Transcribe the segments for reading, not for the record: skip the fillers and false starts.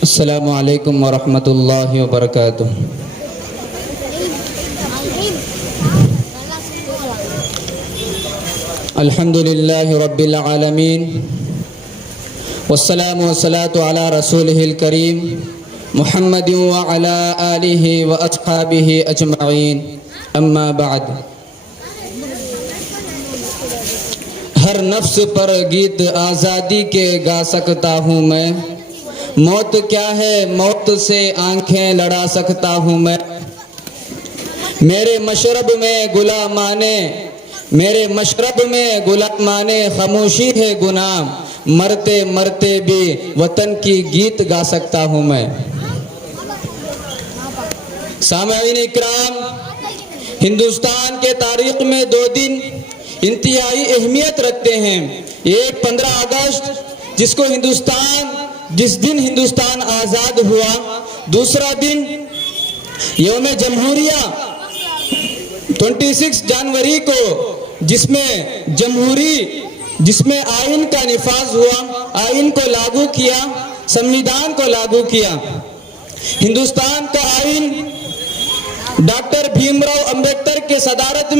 अस्सलामु अलैकुम वरहमतुल्लाहि वबरकातुह। अल्हम्दुलिल्लाहि रब्बिल आलमीन वस्सलामु वस्सलातु अला रसूलिहिल करीम मुहम्मदिन व अला आलिहि व अस्हाबिहि अजमईन, अम्मा बाद। हर नफ्स पर गीत आज़ादी के गा सकता हूँ मैं, मौत क्या है मौत से आंखें लड़ा सकता हूँ मैं। मेरे मशरब में गुलामाने खामोशी है गुनाह, मरते मरते भी वतन की गीत गा सकता हूँ मैं। सामईन इकराम, हिंदुस्तान के तारीख में 2 दिन इंतहाई अहमियत रखते हैं। एक 15 अगस्त जिस दिन हिंदुस्तान आज़ाद हुआ, दूसरा दिन यौम जमहूरिया 26 जनवरी को जिसमें आइन का निफाज हुआ, आइन को लागू किया, संविधान को लागू किया। हिंदुस्तान का आइन डॉक्टर भीमराव अंबेडकर के सदारत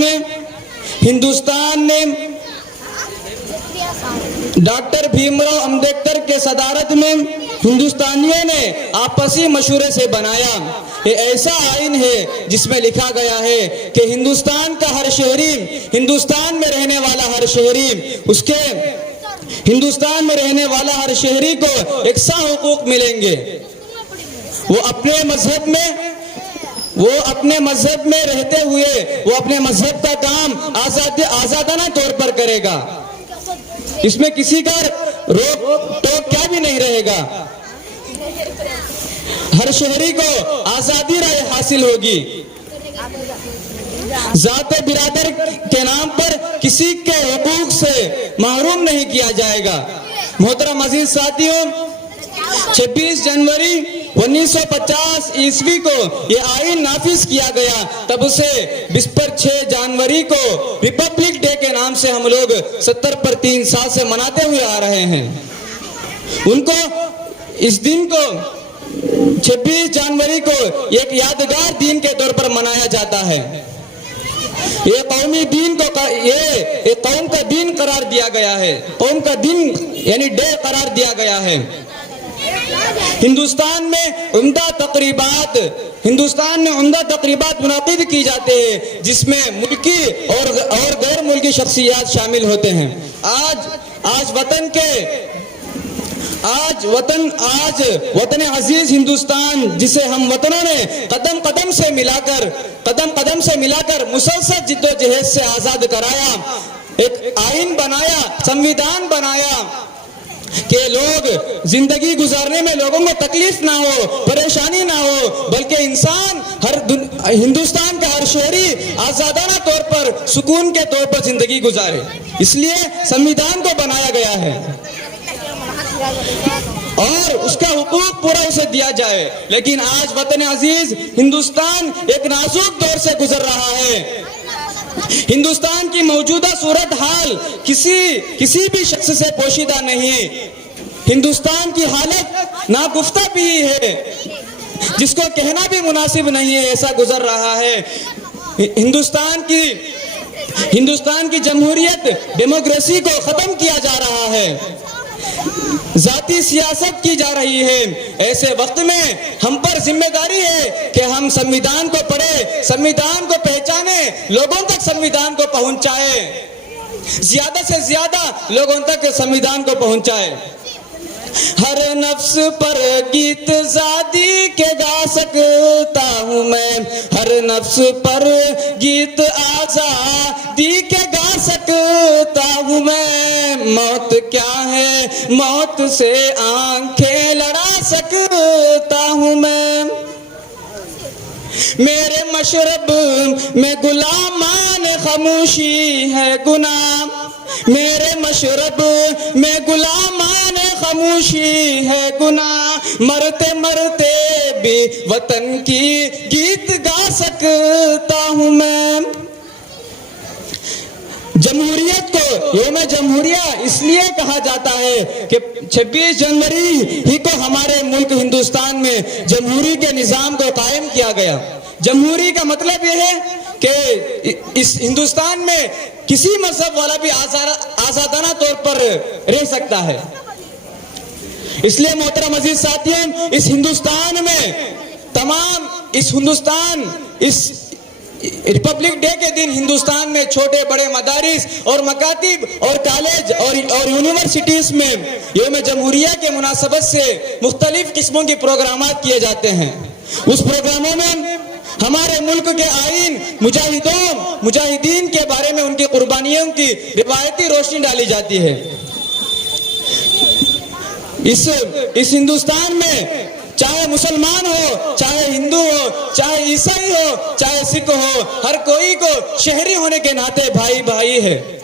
में हिंदुस्तानियों ने आपसी मशवरे से बनाया। ये ऐसा आइन है जिसमें लिखा गया है कि हिंदुस्तान में रहने वाला हर शहरी को एकसा हुकूक मिलेंगे। वो अपने मजहब में रहते हुए वो अपने मजहब का काम आजादाना तौर पर करेगा। इसमें किसी का रोक टोक क्या भी नहीं रहेगा। हर शहरी को आजादी राय हासिल होगी। जाते बिरादर के नाम पर किसी के हुकूक से महरूम नहीं किया जाएगा। मोहतरम अजीज साथियों, 26 जनवरी 1950 ईस्वी को ये आइन नाफिज किया गया। तब से 6 जनवरी को रिपब्लिक डे के नाम से हम लोग 70 पर 3 साल से मनाते हुए आ रहे हैं। उनको इस दिन को 26 जनवरी को एक यादगार दिन के तौर पर मनाया जाता है। ये कौमी दिन को ये कौम का दिन करार दिया गया है, कौम का दिन यानी डे करार दिया गया है। हिंदुस्तान में उम्दा तकरीबात मुनाकिद की जाते हैं, जिसमें मुल्की और गैर मुल्की शख्सियात शामिल होते हैं। आज वतन अजीज हिंदुस्तान, जिसे हम वतनों ने कदम कदम से मिलाकर मुसलसल जिद्दोजहद से आजाद कराया, एक आइन बनाया, संविधान बनाया कि लोग जिंदगी गुजारने में लोगों को तकलीफ ना हो, परेशानी ना हो, बल्कि इंसान हिंदुस्तान का हर शहरी आजादाना तौर पर सुकून के तौर पर जिंदगी गुजारे। इसलिए संविधान को बनाया गया है और उसका हुकूक पूरा उसे दिया जाए। लेकिन आज वतन अजीज हिंदुस्तान एक नाजुक दौर से गुजर रहा है। हिंदुस्तान की मौजूदा सूरत हाल किसी भी शख्स से पोशीदा नहीं। हिंदुस्तान की हालत नागुफ्ता भी है, जिसको कहना भी मुनासिब नहीं है, ऐसा गुजर रहा है। हिंदुस्तान की जमहूरियत, डेमोक्रेसी को खत्म किया जा रहा है, जाती सियासत की जा रही है। ऐसे वक्त में हम पर जिम्मेदारी है कि हम संविधान को पढ़े, संविधान को पहचाने, लोगों तक संविधान को पहुंचाए, ज्यादा से ज्यादा लोगों तक संविधान को पहुंचाए। हर नफ्स पर गीत आज़ादी के गा सकता हूँ मैं, हर नफ्स पर गीत आज़ादी के गा सकता हूँ मैं। मौत क्या है मौत से आंखें लड़ा सकता हूँ मैं। मेरे मशरब में गुलामान खामोशी है गुनाह, मेरे मशरब में गुलामान खामोशी है गुनाह, मरते मरते भी वतन की गीत गा सकता हूँ मैं। जमहूरियत को यौम जमहूरिया इसलिए कहा जाता है कि 26 जनवरी ही को हमारे मुल्क हिंदुस्तान में जमहूरी के निज़ाम को कायम किया गया। जमहूरी का मतलब यह है कि इस हिंदुस्तान में किसी मजहब वाला भी आजादाना तौर पर रह सकता है। इसलिए मोहतरम अजीज साथियों, इस रिपब्लिक डे के दिन हिंदुस्तान में छोटे बड़े मदारिस और मकातिब और कॉलेज और यूनिवर्सिटीज में यौम जमहूरिया के मुनासबत से मुख्तलिफ किस्मों के प्रोग्रामात किए जाते हैं। उस प्रोग्रामों में हमारे मुल्क के आईन, मुजाहिदीन के बारे में उनकी कुर्बानियों की रिवायती रोशनी डाली जाती है। इस हिंदुस्तान में चाहे मुसलमान हो, चाहे हिंदू हो, चाहे ईसाई हो, चाहे सिख हो, हर कोई को शहरी होने के नाते भाई भाई है।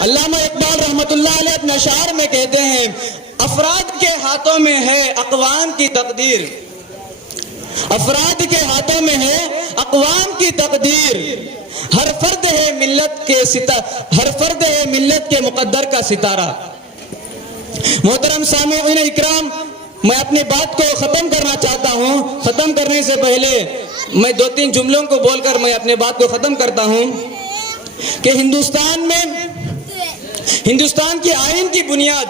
अल्लामा इकबाल रहमतुल्लाह अलैह अपने अशार में कहते हैं, अफराद के हाथों में है अक़वाम की तकदीर, अफराद के हाथों में है अक़वाम की तकदीर, हर फर्द है मिल्लत के मुक़द्दर का सितारा। मोहतरम सामिईन इकराम, मैं अपनी बात को ख़त्म करना चाहता हूँ। ख़त्म करने से पहले मैं 2-3 जुमलों को बोलकर मैं अपने बात को ख़त्म करता हूँ कि हिंदुस्तान की आइन की बुनियाद,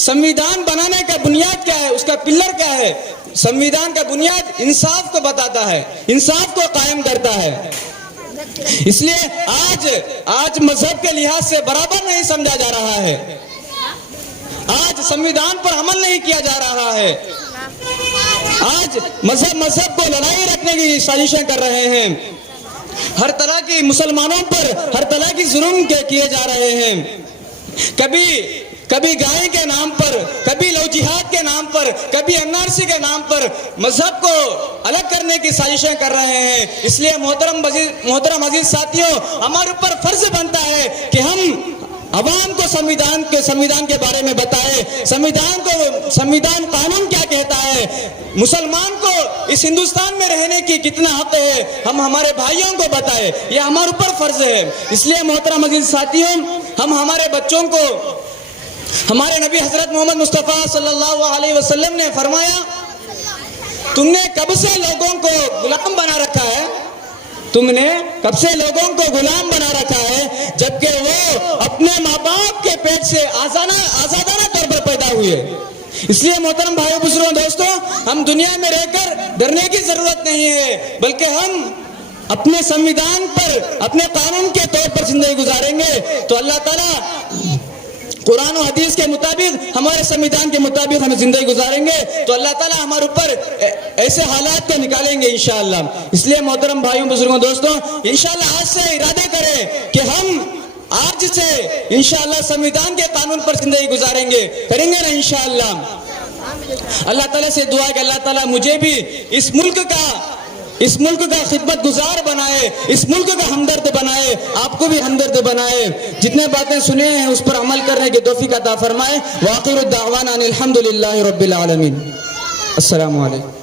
संविधान बनाने का बुनियाद क्या है, उसका पिलर क्या है? संविधान का बुनियाद इंसाफ को बताता है, इंसाफ को कायम करता है। इसलिए आज मजहब के लिहाज से बराबर नहीं समझा जा रहा है, आज संविधान पर अमल नहीं किया जा रहा है, आज मजहब को लड़ाई रखने की साजिशें कर रहे हैं, हर तरह की मुसलमानों पर हर तरह की जुल्म किए जा रहे हैं। कभी गाय के नाम पर, कभी लव जिहाद के नाम पर, कभी एनआरसी के नाम पर मजहब को अलग करने की साजिशें कर रहे हैं। इसलिए मोहतरम अजीज साथियों, हमारे ऊपर फर्ज बनता है कि हम अवाम को संविधान के बारे में बताएं, संविधान कानून क्या कहता है, मुसलमान को इस हिंदुस्तान में रहने की कितना हक है, हम हमारे भाइयों को बताएं, यह हमारे ऊपर फर्ज है। इसलिए मोहतरम अजीज साथियों, हम हमारे बच्चों को, हमारे नबी हजरत मोहम्मद मुस्तफ़ा सल्लल्लाहु अलैहि वसल्लम ने फरमाया, तुमने कब से लोगों को गुलाम बना रखा है, तुमने कब से लोगों को गुलाम बना रखा है, जबकि वो अपने माँ बाप के पेट से आजादाना तौर पर पैदा हुए। इसलिए मोहतरम भाइयों बुजुर्गों दोस्तों, हम दुनिया में रहकर डरने की जरूरत नहीं है, बल्कि हम अपने संविधान पर, अपने कानून के तौर पर जिंदगी गुजारेंगे तो अल्लाह ताला कुरान और हदीस के मुताबिक, हमारे संविधान के मुताबिक हम जिंदगी गुजारेंगे तो अल्लाह ताला हमारे ऊपर ऐसे हालात को निकालेंगे इंशाअल्लाह। इसलिए मोहतरम भाइयों बुजुर्गों दोस्तों, इंशाअल्लाह आज से इरादा करें कि हम आज से इंशाअल्लाह संविधान के कानून पर जिंदगी गुजारेंगे, करेंगे ना इंशाअल्लाह। अल्लाह ताला से दुआ है कि अल्लाह ताला मुझे भी इस मुल्क का खिदमत गुजार बनाए, इस मुल्क का हमदर्द बनाए, आपको भी हमदर्द बनाए। जितने बातें सुने हैं उस पर अमल करने की तौफीक अता फरमाए। व आखिरु दावाना अनिल हम्दुलिल्लाहि रब्बिल आलमीन। अस्सलामु अलैकुम।